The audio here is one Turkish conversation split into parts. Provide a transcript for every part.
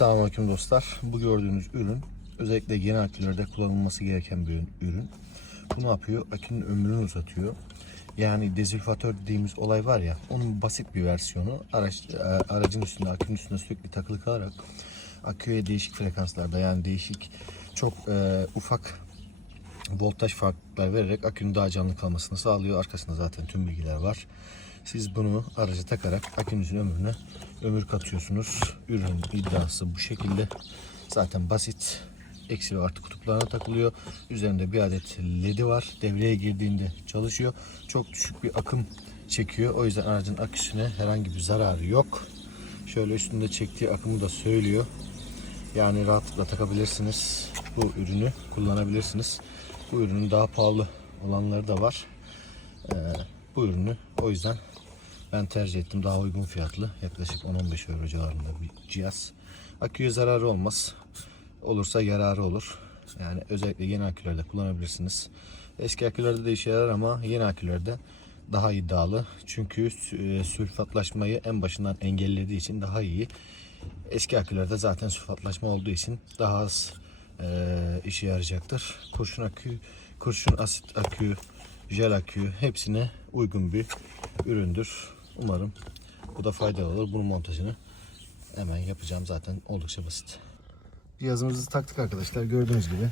Selamünaleyküm dostlar. Bu gördüğünüz ürün özellikle yeni akülerde kullanılması gereken bir ürün. Bu ne yapıyor? Akünün ömrünü uzatıyor. Yani dezülfatör dediğimiz olay var ya onun basit bir versiyonu araç, e, aracın üstünde akünün üstünde sürekli takılı kalarak aküye değişik frekanslarda yani değişik çok e, ufak voltaj farklılıklar vererek akünün daha canlı kalmasını sağlıyor. Arkasında zaten tüm bilgiler var. Siz bunu araca takarak akünüzün ömrüne ömür katıyorsunuz. Ürün iddiası bu şekilde. Zaten basit. Eksi ve artı kutuplarına takılıyor. Üzerinde bir adet ledi var. Devreye girdiğinde çalışıyor. Çok düşük bir akım çekiyor. O yüzden aracın aküsüne herhangi bir zararı yok. Şöyle üstünde çektiği akımı da söylüyor. Yani rahatlıkla takabilirsiniz. Bu ürünü kullanabilirsiniz. Bu ürünün daha pahalı olanları da var. Ee, bu ürünü o yüzden ben tercih ettim. Daha uygun fiyatlı. Yaklaşık 10-15 euro civarında bir cihaz. Aküye zararı olmaz. Olursa yararı olur. Yani özellikle yeni akülerde kullanabilirsiniz. Eski akülerde de işe yarar ama yeni akülerde daha iddialı. Çünkü e, sülfatlaşmayı en başından engellediği için daha iyi. Eski akülerde zaten sülfatlaşma olduğu için daha az e, işe yarayacaktır. Kurşun akü, kurşun asit akü, jel akü hepsine uygun bir üründür. Umarım bu da faydalı olur. Bunun montajını hemen yapacağım zaten oldukça basit. Cihazımızı taktık arkadaşlar gördüğünüz gibi.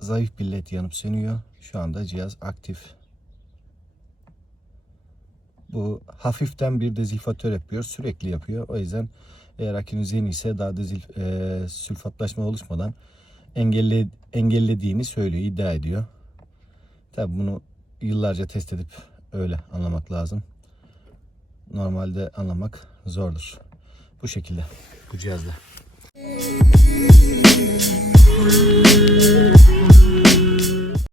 Zayıf bir led yanıp sönüyor. Şu anda cihaz aktif. Bu hafiften bir dezilfatör yapıyor. Sürekli yapıyor. O yüzden eğer akünüz yeni ise daha dezil, e, sülfatlaşma oluşmadan engelle, engellediğini söylüyor, iddia ediyor. Tabi bunu yıllarca test edip öyle anlamak lazım. Normalde anlamak zordur. Bu şekilde bu cihazda.